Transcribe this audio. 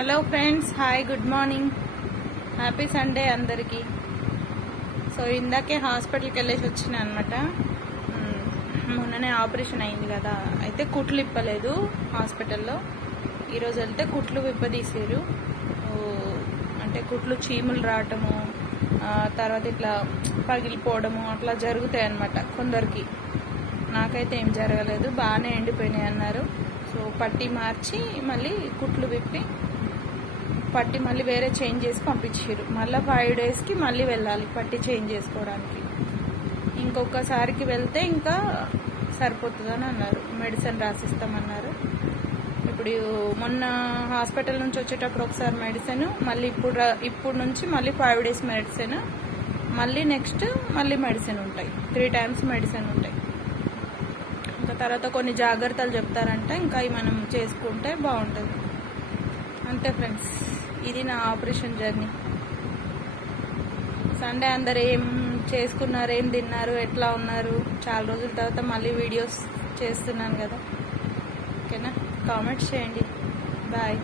Hello friends, hi, good morning, happy Sunday అందరికీ. So ఇందాకే హాస్పిటల్కి వెళ్ళేసి వచ్చిన అనమాట. మొన్ననే ఆపరేషన్ అయింది కదా, అయితే కుట్లు ఇప్పలేదు హాస్పిటల్లో. ఈరోజు వెళ్తే కుట్లు విప్పదీసారు. అంటే కుట్లు చీములు రావటము, తర్వాత ఇట్లా పగిలిపోవడము అట్లా జరుగుతాయి అన్నమాట కొందరికి. నాకైతే ఏం జరగలేదు, బాగానే ఎండిపోయినాయి అన్నారు. సో పట్టి మార్చి మళ్ళీ కుట్లు విప్పి పట్టి మళ్ళీ వేరే చేంజ్ చేసి పంపించారు. మళ్ళీ 5 డేస్కి మళ్ళీ వెళ్ళాలి పట్టి చేంజ్ చేసుకోవడానికి. ఇంకొకసారికి వెళ్తే ఇంకా సరిపోతుందని అన్నారు, మెడిసిన్ రాసిస్తామన్నారు. ఇప్పుడు మొన్న హాస్పిటల్ నుంచి వచ్చేటప్పుడు ఒకసారి మెడిసిన్, మళ్ళీ ఇప్పుడు నుంచి మళ్ళీ 5 డేస్ మెడిసిన్, మళ్ళీ నెక్స్ట్ మళ్ళీ మెడిసిన్ ఉంటాయి. 3 టైమ్స్ మెడిసిన్ ఉంటాయి. ఇంకా తర్వాత కొన్ని జాగ్రత్తలు చెప్తారంట, ఇంకా అవి మనం చేసుకుంటే బాగుంటుంది. అంతే ఫ్రెండ్స్, ఇది నా ఆపరేషన్ జర్నీ. సండే అందరు ఏం చేసుకున్నారు, ఏం తిన్నారు, ఎట్లా ఉన్నారు? చాలా రోజుల తర్వాత మళ్ళీ వీడియోస్ చేస్తున్నాను కదా. ఓకేనా? కామెంట్స్ చేయండి. బాయ్.